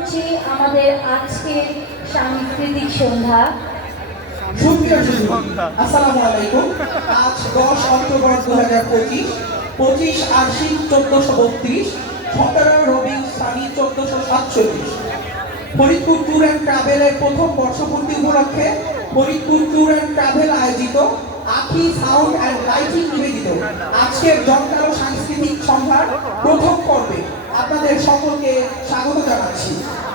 করছি আমাদের আজকের সাংস্কৃতিক সন্ধ্যা। সাতচল্লিশ। ট্যুর অ্যান্ড ট্রাভেলের প্রথম বর্ষপূর্তি উপলক্ষে ফরিদপুর ট্যুর অ্যান্ড ট্রাভেল আয়োজিত আখি সাউন্ড অ্যান্ড লাইটিং নিবেদিত আজকের জমকালো সাংস্কৃতিক সন্ধ্যার প্রথম পর্বে। 加把劲